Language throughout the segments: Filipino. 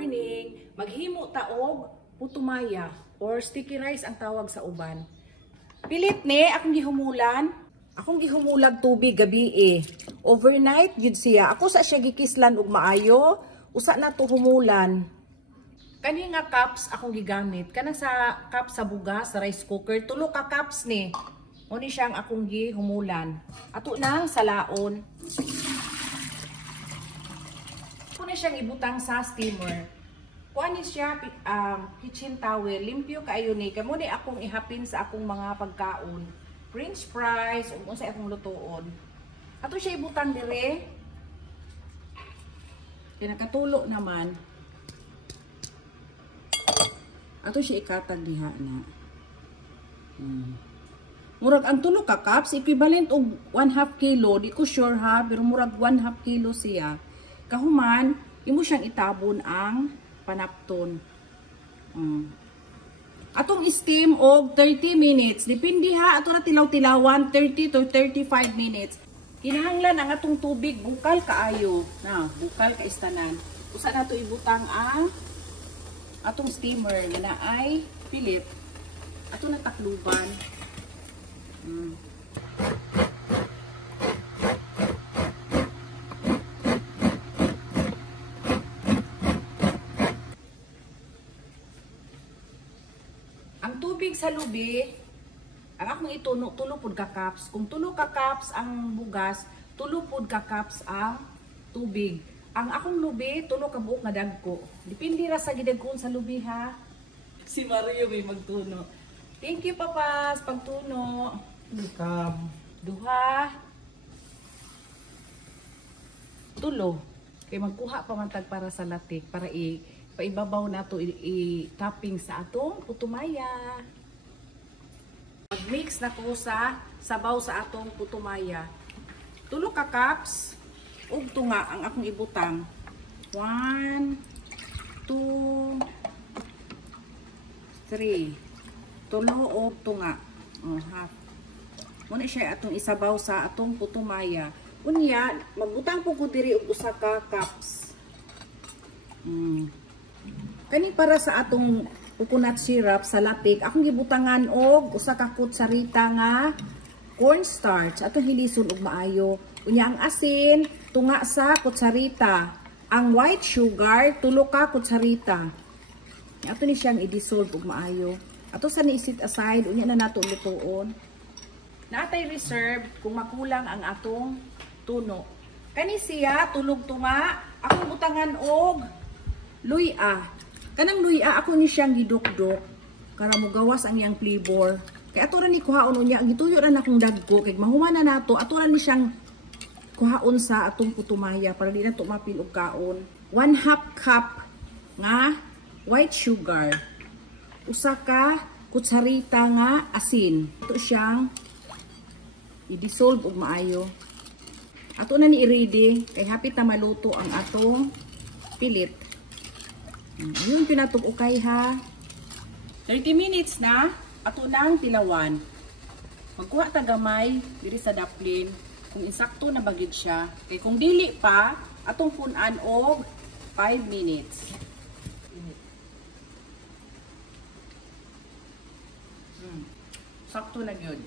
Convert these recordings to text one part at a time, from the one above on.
morning. Maghimo taog putumaya or sticky rice ang tawag sa uban. Pilit ni akong gihumulan. Akong gihumulag tubig gabi Overnight yun siya. Ako sa siya gikislan og maayo. Usa na to humulan. Kani nga cups akong gigamit. Kanang sa cup sa bugas, sa rice cooker. Tulo ka cups ni. Muni siyang akong gihumulan. Ato nang salaon. Ako na siyang ibutang sa steamer. Kuha ni siya kitchen towel. Limpyo kaayo ni. Kamo ni akong ihapin sa akong mga pagkaon. French fries, unsay akong lutoon. Ato siya ibutang dire. Nakatulo naman. Ato siya ikatag diha na. Murag ang tulo ka cups equivalent og 1/2 kilo, di ko sure ha, pero murag 1/2 kilo siya. Kahuman, imo siyang itabon ang panapton. Atong steam og 30 minutes. Depende ha, ato na tilaw-tilawan 30 to 35 minutes. Kinahanglan ang atong tubig bukal kaayo. Na, bukal ka istanan. Usa na to ibutang ang atong steamer nga ay pilit. Ato na takluban. Ang tubig sa lubi, ang akong ituno, tulo pod ka cups. Kung tulo ka cups ang bugas, tulo pod ka cups ang tubig. Ang akong lubi, tulo ka buok nga dagko. Depende ra sa gidagkon sa lubi ha. Si Mario may magtuno. Thank you papas, pagtuno. Welcome. Duha. Tulo. Kay magkuha pa man tag para sa latik para paibabaw na to i-topping sa atong putumaya. Mag-mix na ko sa sabaw sa atong putumaya. Tulo ka cups ug tunga ang akong ibutang. 1 2 3. Tulo og tunga. Half. Muna siya atong isabaw sa atong putumaya. Unya, magbutang po ko diri og usa ka cups. Kani para sa atong coconut syrup sa latik, akong gibutangan og usa ka kutsarita nga cornstarch. Atong hilison og maayo. Unya ang asin, tunga sa kutsarita. Ang white sugar, tulo ka kutsarita. Ato ni siyang i-dissolve og maayo. Ato sa ni-set aside, unya na nato lutoon. Natay reserve kung makulang ang atong tuno. Kani siya tulog tunga, akong butangan og luya. Kanang luya ako ni siyang gidukdok para mo gawas ang iyang flavor. Kay ato ra ni kuhaon unya, gituyo ra na akong dagko kay mahuman na nato, ato ra ni siyang kuhaon sa atong putumaya para di na to mapil og kaon. 1/2 cup nga white sugar. Usa ka kutsarita nga asin. Ito siyang i-dissolve og maayo. Ato na ni i-ready kay hapit na maluto ang atong pilit. Yun pinatug-ukay ha. 30 minutes na, ato nang tilawan. Magkuha ta gamay diri sa daplin kung insakto na bagid siya. Kay kung dili pa, atong punan og 5 minutes. Sakto na yun.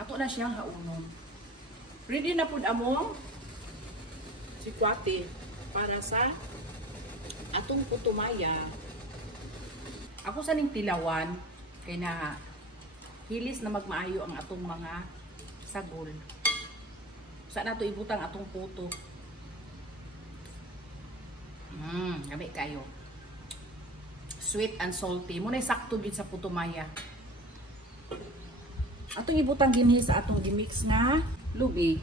Ato na siyang haunon. Ready na pud among sikwate para sa atong putumaya. Ako sa ning tilawan kay na hilis na magmaayo ang atong mga sagol. Sa nato ibutang atong puto. Gabi kayo. Sweet and salty. Muna sakto gid sa putumaya. Atong ibutang ginhi sa atong gimix nga lubi.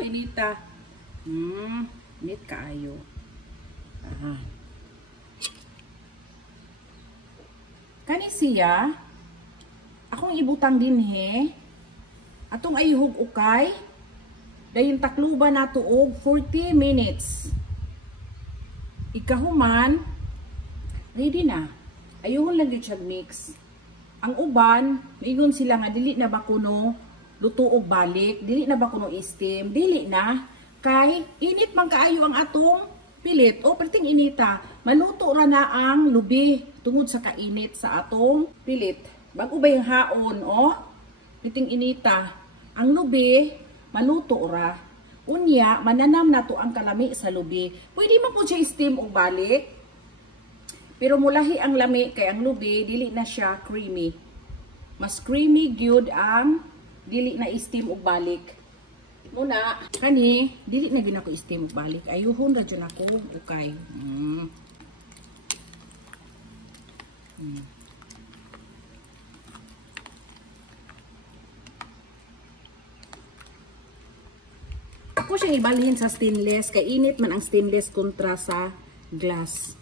Inita. Init kaayo. Kani siya, akong ibutang dinhi, atong ayuhog ukay, dayon takluban nato og 40 minutes. Ikahuman, ready na. Ayuhon lang gyud siya mix. Ang uban, miingon sila nga dili na ba kuno luto og balik, dili na ba kuno steam, dili na kay init man kaayo ang atong Pilit, o perting inita, maluto ra na ang lubi tungod sa kainit sa atong pilit. Bago ba yung haon, o? Perting inita, ang lubi, maluto ra. Unya, mananam na to ang kalami sa lubi. Pwede man po siya steam o balik. Pero mulahi ang lami kay ang lubi, dili na siya creamy. Mas creamy gyud ang dili na steam o balik. Muna, kani, dili na gina ko steam balik. Ayuhon ra dyan ako, okay. Ako siyang ibalhin sa stainless, kay init man ang stainless kontra sa glass.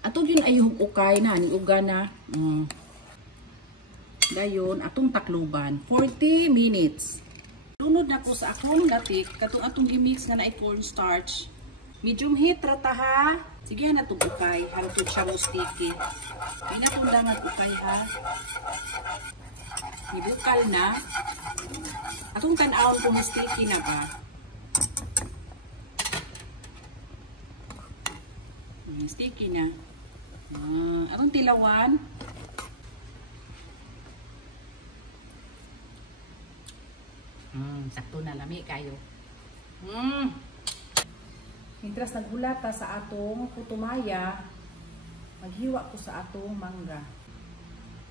Ato yun ayuhong okay na, ni uga na. Dayon, atong takluban, 40 minutes. Lunod na ko sa akong latik, katong atong gimix nga na cornstarch. Medium heat rata ha. Sige na itong ukay, hangtod siya mo sticky. Pinatundangan ukay ha. Nibukal na. Atong tanawon kung sticky na ba. Sticky na. Atong tilawan. Sakto na lami kayo. Mintras naghulata sa atong putumaya, maghiwa ko sa atong mangga.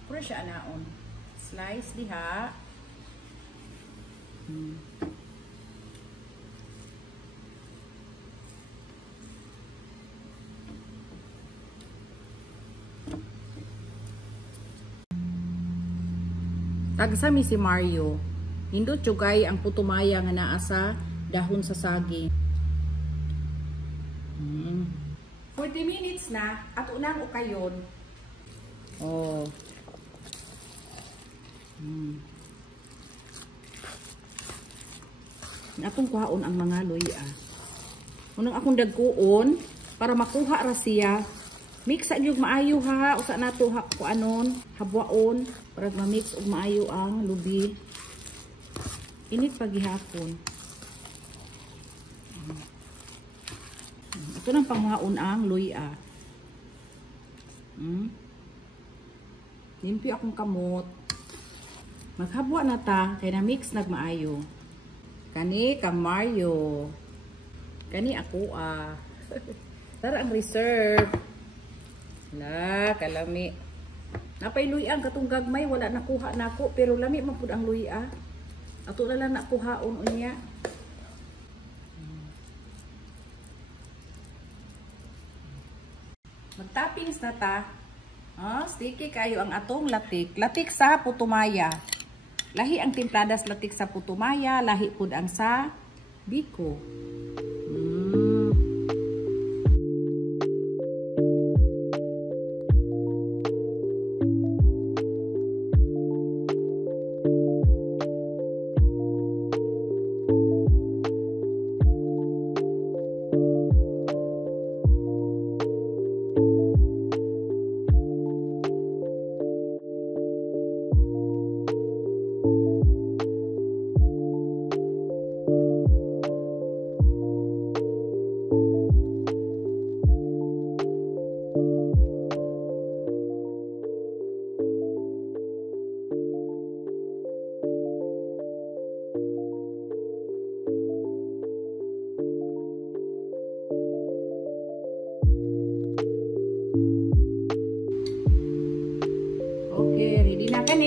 Puro siya anaon. Slice diha. Tagsami si Mario. Hindot chugay ang putumaya nga naa sa dahon sa saging. 40 minutes na at unang ukayon. Oh. Atong kuhaon ang mga luya. Unang akong dagkuon para makuha ra siya. Mix sa gyud maayo ha, usa nato ha kuanon, habwaon para ma-mix og maayo ang lubi. Init pagihapon. Ito nang panghaon ang luya. Limpyo akong kamot. Maghabwa na ta kay na mix nagmaayo. Kani kang Mario. Kani ako Tara ang reserve. La, kalami. Napay luya katong gagmay wala nakuha nako pero lami man pud ang luya. Ato na lang nakuhaon unya. Magtoppings na ta. Sticky kayo ang atong latik. Latik sa putumaya. Lahi ang timpladas latik sa putumaya, lahi pud ang sa biko.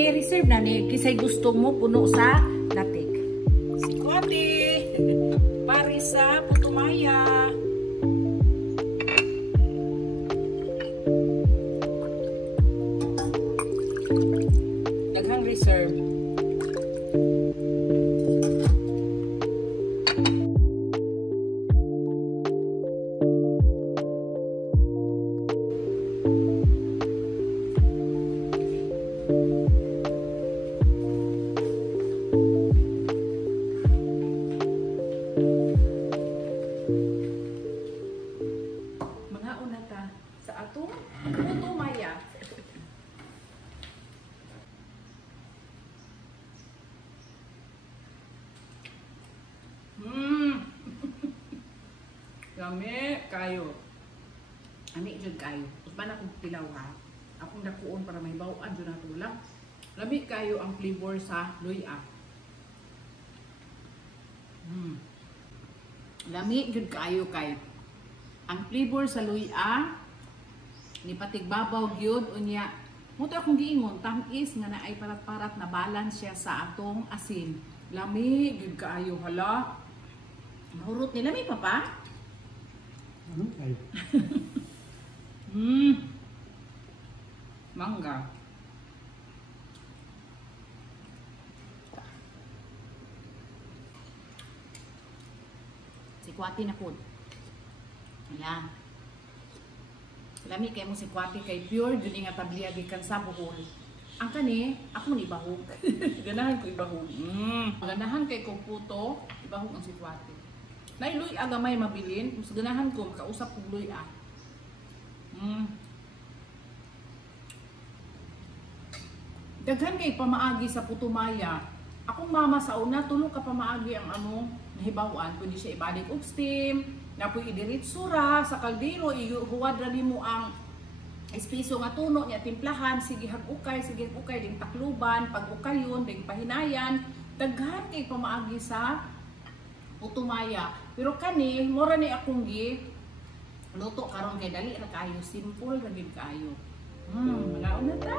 Reserve na ni kisay gusto mo puno sa latik. Sikwate pari sa putumaya. Daghang reserve. Lami kayo. Lami jud kayo. Usban akong tilaw ha. Akong dakuon para may bawaan jud nato lang. Lami kayo ang flavor sa luya. Lami jud kayo kay ang flavor sa luya ni patigbabaw gyud unya. Muto akong giingon tamis nga naay parat-parat na balance siya sa atong asin. Lami gyud kaayo hala. Mahurot ni lami papa. Ay. Mangga. Sikwati na po. Ayan. Lami kay mo sikwati kay pure dili nga tabliya gikan sa buhol. Ang kani, ako ni bahog. Ganahan ko ibahog. Ganahan kay kong puto, ibahog ang sikwati. Nailuy agamay mabilin, mas ganahan ko kausap kong luy ah. Daghan kay pamaagi sa putumaya. Akong mama sa una tulo ka pamaagi ang among nahibawan kundi siya ibalik og steam, napoy idiretso ra sa kaldero ihuwad ra nimo ang espiso nga tuno niya timplahan sige hag-ukay ding takluban pag ukayon ding pahinayan daghan kay pamaagi sa putumaya. Pero kani mura ni akong gi luto karon kay dali ra kayo, simple ra gid kaayo. Malaon na ta.